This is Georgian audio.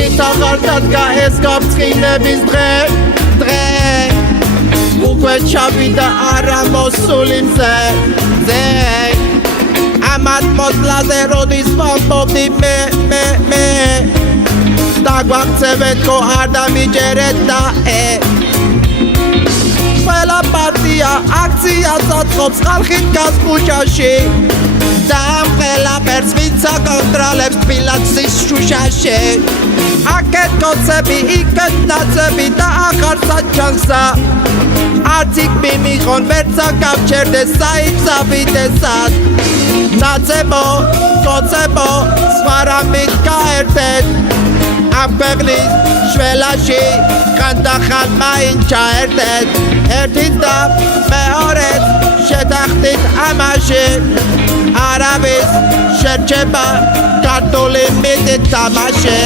ვითაღარდადგა ეს გაბრწყინების დღე უკვე ჩავიდა არა მოსული მზე ამათ მოსლაზე როდის ვამბობდი მე დაგვაქცევენ თქო არ დამიჯერეთ და ყველა პარტია აქციას აწყობს ხალხით გას ქუჩაში და ამ ყველაფერს ვინც აკონტროლებს თბილისის შუშაში აქეთ კოცები იქეთ ნაცები და ახარ საჩანხსა არც იქ მიმიღონ ვერც აკავჩერდეს საიცავიდესად ნაცებო კოცებო სხვა რამით გაერთეთ ამ ქვეყნის შველაში ხანდახან მაინც ჩაერთეთ ერთით და მეორეთ შეთანხმდით ამაში არავის შერჩება ქართული მიწით თამაში